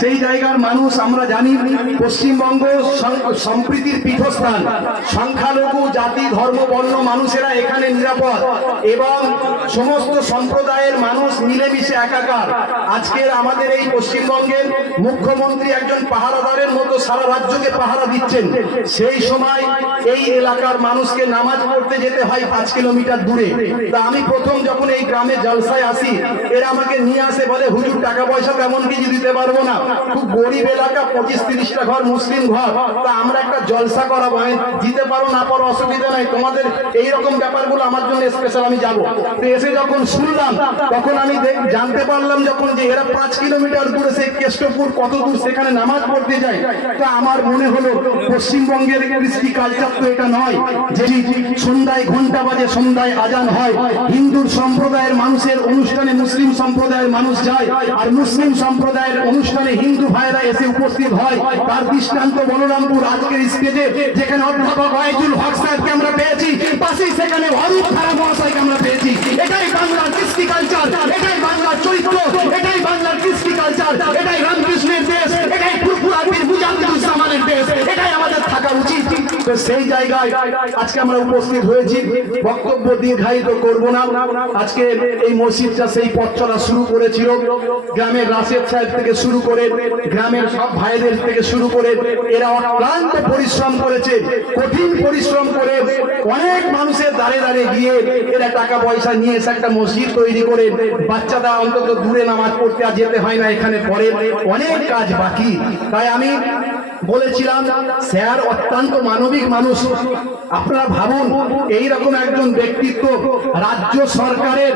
সেই জায়গার মানুষ আমরা জানি পশ্চিমবঙ্গ সম্প্রীতির পীঠস্থান। সংখ্যালঘু জাতি, ধর্ম, বর্ণ মানুষেরা এখানে নিরাপদ। এবং সমস্ত সম্প্রদায়ের মানুষ মিলেমিশে একাকার। আজকের আমাদের এই পশ্চিমবঙ্গের মুখ্যমন্ত্রী একজন পাহারাদারের মতো সারা রাজ্যকে পাহারা দিচ্ছেন। সেই সময় এই এলাকার মানুষকে নামাজ পড়তে যেতে হয় পাঁচ কিলোমিটার দূরে। তা আমি প্রথম যখন এই গ্রামে জলসায় আসি, এরা আমাকে নিয়ে আসে বলে, হুজুর, টাকা পয়সা তেমন কিছু দিতে পারব না। খুব গরিব এলাকা, পঁচিশ, তিরিশটা ঘর, মুসলিম ঘর। তা আমরা একটা জলসা করাবো। আমি দিতে পারো না পারো, অসুবিধা নাই। তোমাদের এই রকম ব্যাপারগুলো আমার জন্য স্পেশাল আমি যাব। এসে যখন শুনলাম, তখন আমি জানতে পারলাম যখন যে এরা পাঁচ কিলোমিটার দূরে সেই কেষ্টপুর, কত দূর সেখানে নামাজ পড়তে যায়। তো আমার মনে হলো, পশ্চিমবঙ্গের কৃষ্টি কালচার তো এটা নয়। যে সন্ধ্যায় ঘণ্টা বাজে, সন্ধ্যায় আজান হয়। হিন্দুর সম্প্রদায়ের মানুষের অনুষ্ঠানে মুসলিম সম্প্রদায়ের মানুষ যায়। আর মুসলিম সম্প্রদায়ের অনুষ্ঠানে হিন্দু ভাইরা এসে উপস্থিত হয়। তার দৃষ্টান্ত বলরামপুর আজকের স্টেজে, যেখানে অধ্যাপক ওয়াইজুল হক সাহেবকে আমরা পেয়েছি, পাশেই সেখানে অরূপ খারাপ মহাশয়কে আমরা পেয়েছি। এটাই বাংলার কৃষ্টি কালচার সেই জায়গায় আজকে আমরা উপস্থিত হয়েছি। বক্তব্য দীর্ঘায়িত করব না। আজকে এই মসজিদটা সেই পথ চলা শুরু করেছিল। গ্রামের রাশেদ সাহেব থেকে শুরু করে, গ্রামের সব ভাইদের থেকে শুরু করে, এরা অক্লান্ত পরিশ্রম করেছে, কঠিন পরিশ্রম করে অনেক মানুষের দাঁড়ে দাঁড়িয়ে গিয়ে এরা টাকা পয়সা নিয়ে এসে একটা মসজিদ তৈরি করে, বাচ্চারা অন্তত দূরে নামাজ পড়তে আর যেতে হয় না এখানে পরে। অনেক কাজ বাকি। তাই আমি বলেছিলাম, স্যার, অত্যন্ত মানবিক মানুষ। আপনারা ভাবুন এই রকম একজন ব্যক্তিত্ব, রাজ্য সরকারের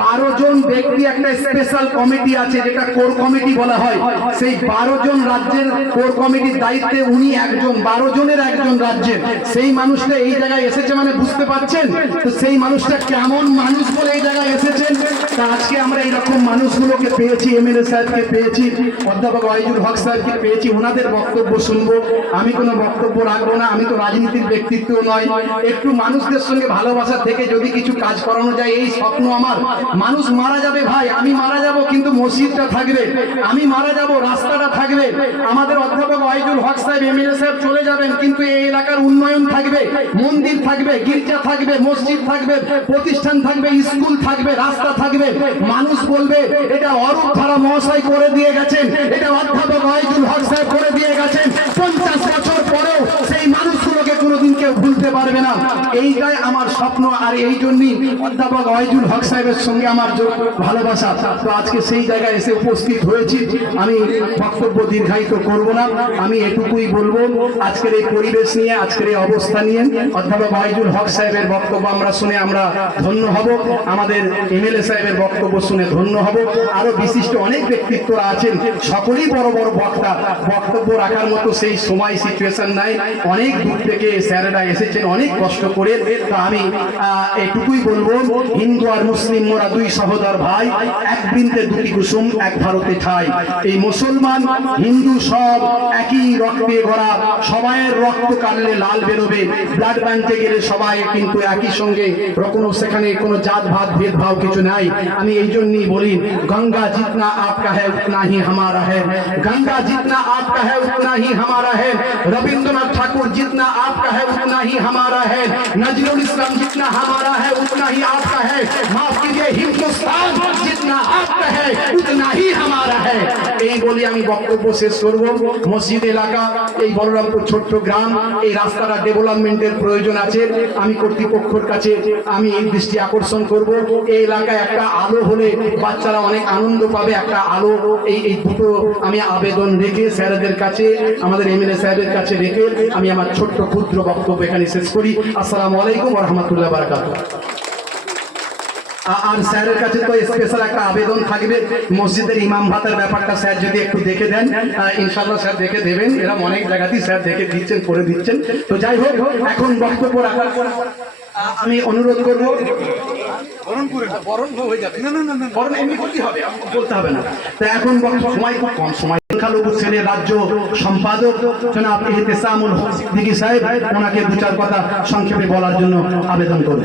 বারো জন ব্যক্তি একটা স্পেশাল কমিটি আছে, যেটা কোর কমিটি বলা হয়। সেই বারো জন রাজ্যের কোর কমিটির দায়িত্বে উনি একজন, বারো জনের একজন রাজ্যের। সেই মানুষটা এই জায়গায় এসেছে মানে বুঝতে পারছেন? তো সেই মানুষটা কেমন মানুষ বলে এই জায়গায় এসেছেন? তা আজকে আমরা এইরকম মানুষগুলোকে পেয়েছি, এমএলএ সাহেবকে পেয়েছি, অধ্যাপক ওয়াইজুল হক সাহেবকে পেয়েছি, ওনাদের বক্তব্য শুনব। আমি কোনো বক্তব্য রাখব না, আমি তো রাজনীতির ব্যক্তিত্ব নয়। একটু মানুষদের সঙ্গে ভালোবাসা থেকে যদি কিছু কাজ করানো যায়, এই স্বপ্ন আমার। মানুষ মারা যাবে ভাই, আমি মারা যাব, কিন্তু মসজিদটা থাকবে। আমি মারা যাব, রাস্তাটা থাকবে। আমাদের অধ্যাপক ওয়াইজুল হক সাহেব, এমএলএ সাহেব চলে যাবেন, কিন্তু এই এলাকার উন্নয়ন থাকবে, মন্দির থাকবে, গির্জা থাকবে, মসজিদ থাকবে, প্রতিষ্ঠান থাকবে, স্কুল থাকবে, রাস্তা থাকবে। মানুষ বলবে, এটা অরূপ ধারা মহাশয় করে দিয়ে গেছেন, এটা অধ্যাপক ওয়াইজুল হক সাহেব স্বপ্ন আর এই জন্যই অধ্যাপক ওয়াইজুল হক সাহেবের সঙ্গে আমার ভালোবাসা, তো আজকে সেই জায়গায় এসে উপস্থিত হয়েছি। আমি বক্তব্য দীর্ঘায়িত করব না, আমি এটুকুই বলব, আজকের এই পরিবেশ নিয়ে, আজকের এই অবস্থা নিয়ে, অধ্যাপক ওয়াইজুল হক সাহেবের বক্তব্য আমরা শুনে আমরা ধন্য হব, আমাদের এমএলএ সাহেবের বক্তব্য শুনে ধন্য হব। আরও বিশিষ্ট অনেক ব্যক্তিত্বরা আছেন, সকলেই বড় বড় বক্তা, বক্তব্য রাখার মতো সেই সময় সিচুয়েশন নাই। অনেক দূর থেকে স্যারেরা এসেছেন, অনেক কষ্ট করে। তা আমি এটুকুই বলব, হিন্দু আর মুসলিম মোরা দুই সহোদর ভাই, এক বৃন্দে দুটি কুসুম, এক ভারতে ঠাই। এই মুসলমান, হিন্দু সব একই রক্তে ভরা, সবাইয়ের রক্ত কাটলে লাল বেরোবে। ব্লাড ব্যাংকে গেলে সবাই কিন্তু একই সঙ্গে সেখানে কোনো জাত, ভাত, ভেদভাব কিছু নাই। আমি এই জন্যই বলি, গঙ্গা জিতনা আপকা হ্যাঁ উতনা হি হামারা হ্যাঁ গঙ্গা জিতনা আপকা হ্যাঁ উতনা হি হামারা হ্যাঁ রবীন্দ্রনাথ ঠাকুর জিতনা আপকা হ্যাঁ উতনা হি হামারা হ্যাঁ নজরুল ইসলাম जितना हमारा है, उतना ही आपका है। माफ़ कीजिए, हिंदुस्तान जितना आपका है, उतना ही हमारा এই বলি আমি বক্তব্য শেষ করব। মসজিদ এলাকা, এই বলরামপুর ছোট্ট গ্রাম, এই রাস্তাটা ডেভেলপমেন্টের প্রয়োজন আছে। আমি কর্তৃপক্ষের কাছে আমি এই দৃষ্টি আকর্ষণ করব। এই এলাকায় একটা আলো হলে বাচ্চারা অনেক আনন্দ পাবে, একটা আলো এই এই দুটো আমি আবেদন রেখে স্যারেদের কাছে, আমাদের এমএলএ সাহেবের কাছে রেখে আমি আমার ছোট্ট ক্ষুদ্র বক্তব্য এখানে শেষ করি। আসসালামু আলাইকুম রহমতুল্লাহ বারকাত আর স্যারের কাছে তো স্পেশাল একটা আবেদন থাকবে। মসজিদের ইমাম ভাতার ব্যাপারটা স্যার যদি একটু দেখে দেন ইনশাল্লাহ স্যার দেখে দেবেন। এরা অনেক জায়গাতেই স্যার দেখে দিচ্ছেন করে দিচ্ছেন। তো যাই হোক এখন বক্তব্য রাখার পর আমি অনুরোধ করব। বরণ এমনি করতে হবে বলতে হবে না। তো এখন বক্তব্য সময় খুব কম। সময় সংখ্যালঘু ছেলে রাজ্য সম্পাদক জনাব এহতেসামুল হক সিদ্দিকী সাহেব ওনাকে দু চার কথা সংক্ষেপে বলার জন্য আবেদন করব।